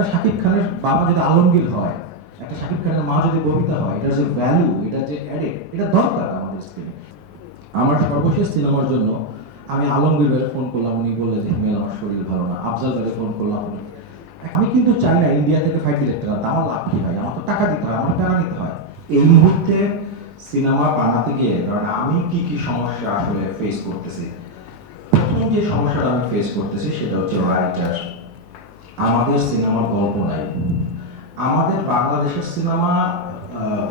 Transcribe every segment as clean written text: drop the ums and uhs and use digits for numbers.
একটা শাকিব খানের বাবা যদি আলমগীর হয়, একটা শাকিব খানের মা যদি ববিতা হয়, এটার যে ভ্যালু, এটা যে অ্যাডেড, এটা দরকার আমাদের স্ক্রিনে। আমার সর্বশেষ সিনেমার জন্য আমি আলমগীর ভাইয়ের ফোন করলাম, উনি বললেন যে হিমেল আমার শরীর ভালো না। আফজাল ভাইয়ের ফোন করলাম, আমি কিন্তু চাই না ইন্ডিয়া থেকে ফাইট ডিরেক্টর আনতে। আমার লাভ কি ভাই? আমার তো টাকা দিতে হয়, আমার টাকা নিতে হয়। এই মুহূর্তে সিনেমা বানাতে গিয়ে কারণ আমি কি কি সমস্যা আসলে ফেস করতেছি, প্রথম যে সমস্যাটা আমি ফেস করতেছি সেটা হচ্ছে রাইটার। আমাদের সিনেমার গল্প নাই। আমাদের বাংলাদেশের সিনেমা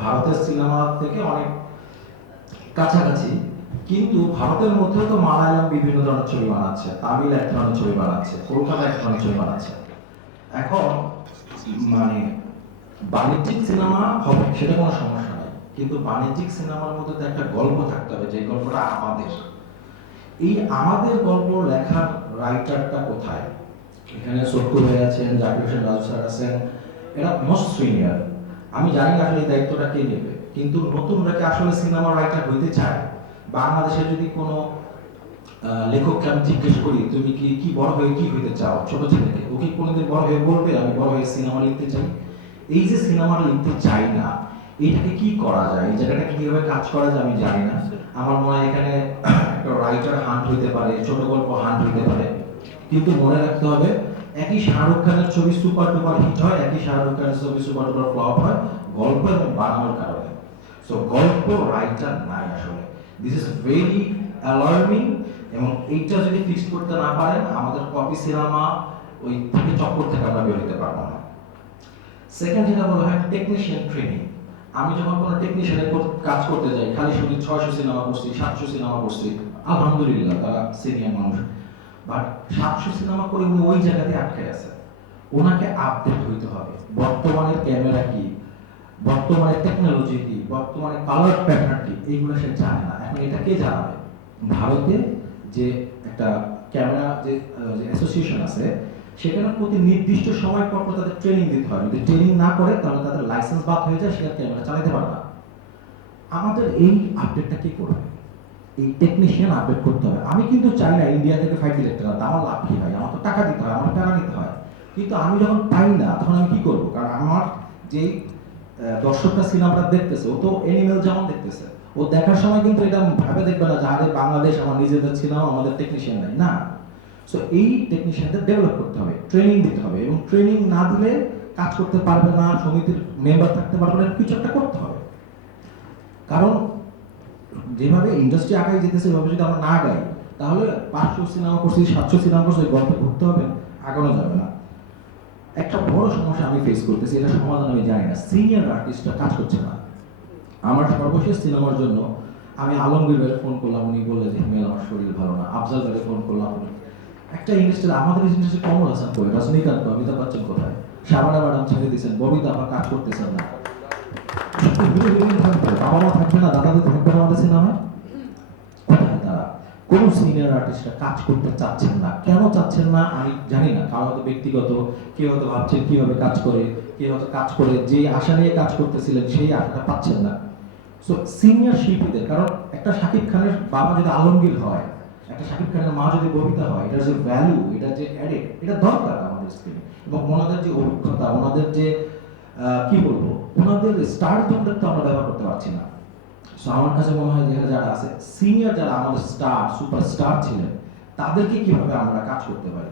ভারতের সিনেমা থেকে অনেক কাছাকাছি, কিন্তু ভারতের মধ্যেও তো মালায়ালাম বিভিন্ন ধরনের ছবি বানাচ্ছে, তামিল এক ধরনের ছবি বানাচ্ছে, কলকাতা এক ধরনের ছবি বানাচ্ছে। এখন মানে বাণিজ্যিক সিনেমা হবে সেটা কোনো সমস্যা নাই, কিন্তু বাণিজ্যিক সিনেমার মধ্যে তো একটা গল্প থাকতে হবে, যে গল্পটা আমাদের। এই আমাদের গল্প লেখার রাইটারটা কোথায়? এখানে সত্য হয়ে আছেন, জাকির হোসেন রাজু স্যার আছেন, এরা মোস্ট সিনিয়র। আমি জানি না আসলে এই দায়িত্বটা কে নেবে, কিন্তু নতুনরা কি আসলে সিনেমা রাইটার হইতে চায়? বাংলাদেশে যদি কোনো লেখককে আমি জিজ্ঞেস করি তুমি কি কি বড় হয়ে কি হইতে চাও, ছোট ছেলেকে, ও কি কোনোদিন বড় হয়ে বলবে আমি বড় হয়ে সিনেমা লিখতে চাই? এই যে সিনেমা লিখতে চাই না, এইটাকে কি করা যায়, এই জায়গাটা কিভাবে কাজ করা যায় আমি জানি না। আমার মনে হয় এখানে একটা রাইটার হান্ট হইতে পারে, ছোট গল্প হান্ট হইতে পারে, কিন্তু মনে রাখতে হবে একই শাহরুখ খানের ছবি সুপার ডুপার হিট হয়, একই শাহরুখ খানের ছবি সুপার ডুপার ফ্লপ হয়, গল্প এবং বানানোর কারণে। সো গল্প রাইটার নাই আসলে, দিস ইজ ভেরি অ্যালার্মিং। এবং এইটা যদি ফিক্স করতে না পারেন, আমাদের কপি সিনেমা ওই থেকে চক্কর থেকে আমরা বেরোতে পারবো না। সেকেন্ড যেটা বলা হয় টেকনিশিয়ান ট্রেনিং। আমি যখন কোনো টেকনিশিয়ানের কাজ করতে যাই, খালি শুনি 600 সিনেমা করছি, 700 সিনেমা করছি, আলহামদুলিল্লাহ তারা সিনিয়র মানুষ, বাট 700 সিনেমা করে উনি ওই জায়গাতে আটকে আছে। ওনাকে আপডেট হইতে হবে, বর্তমানের ক্যামেরা কি, বর্তমানে টেকনোলজি কি, বর্তমানে কালার প্যাটার্ন কি, এইগুলো সে জানে না। এখন এটা কে জানাবে? ভারতে যে একটা ক্যামেরা যে অ্যাসোসিয়েশন আছে, সেখানে প্রতি নির্দিষ্ট সময় পর পর তাদের ট্রেনিং দিতে হয়। যদি ট্রেনিং না করে তাহলে তাদের লাইসেন্স বাদ হয়ে যায়, সেটা ক্যামেরা চালাতে পারে না। আমাদের এই আপডেটটা কি করবে? এই টেকনিশিয়ান আপডেট করতে হবে। আমি কিন্তু চাই না ইন্ডিয়া থেকে ফাইট ডিরেক্টর আনতে। আমার লাভ কি ভাই? আমার তো টাকা দিতে হয়, আমার টাকা নিতে হয়। কিন্তু আমি যখন পাই না তখন আমি কি করবো? কারণ আমার যেই দর্শকটা সিনেমাটা দেখতেছে, ও তো এনিমেল যেমন দেখতেছে, ও দেখার সময় কিন্তু এটা ভাবে দেখবে না যে আরে বাংলাদেশ আমার নিজেদের সিনেমা, আমাদের টেকনিশিয়ান নাই, না। সো এই টেকনিশিয়ানদের ডেভেলপ করতে হবে, ট্রেনিং দিতে হবে, এবং ট্রেনিং না দিলে কাজ করতে পারবে না, সমিতির মেম্বার থাকতে পারবে না, কিছু একটা করতে হবে। কারণ যেভাবে ইন্ডাস্ট্রি আগায় যেতেছে, এভাবে যদি আমরা না গাই, তাহলে 500 সিনেমা করছি, 700 সিনেমা করছি, ওই গল্পে ঘুরতে হবে, আগানো যাবে না। একটা বড় সমস্যা আমি ফেস করতেছি, এটা সমাধান আমি জানি না, সিনিয়র আর্টিস্টরা কাজ করছে না। আমার সর্বশেষ সিনেমার জন্য আমি আলমগীর ভাইয়ের ফোন করলাম, উনি বললেন যে হিমেল আমার শরীর ভালো না। আফজাল ভাইয়ের ফোন করলাম, একটা ইন্ডাস্ট্রি, আমাদের ইন্ডাস্ট্রি কমল হাসান কই, রজনীকান্ত, অমিতাভ বচ্চন কোথায়, শাবানা ম্যাডাম ছেড়ে দিয়েছেন, ববিতা আবার কাজ করতেছেন না। বাবা মা থাকবে না, দাদা দাদি থাকবে না আমাদের সিনেমায়, কোথায় তারা? কোন সিনিয়র আর্টিস্টরা কাজ করতে চাচ্ছেন না। কেন চাচ্ছেন না আমি জানি না, কারো হয়তো ব্যক্তিগত, কেউ হয়তো ভাবছেন কিভাবে কাজ করে, কেউ হয়তো কাজ করে যে আশা নিয়ে কাজ করতেছিলেন সেই আশাটা পাচ্ছেন না। সো সিনিয়র শিল্পীদের, কারণ একটা শাকিব খানের বাবা যদি আলমগীর হয়, একটা শাকিব খানের মা যদি ববিতা হয়, এটার যে ভ্যালু, এটা যে অ্যাডেড, এটা দরকার আমাদের স্ক্রিনে। এবং ওনাদের যে অভিজ্ঞতা, ওনাদের যে কি বলবো, ওনাদের স্টার তো আমরা ব্যবহার করতে পারছি না। সো আমার কাছে মনে হয় যেখানে যারা আছে সিনিয়র, যারা আমাদের স্টার সুপারস্টার ছিলেন, তাদেরকে কিভাবে আমরা কাজ করতে পারি।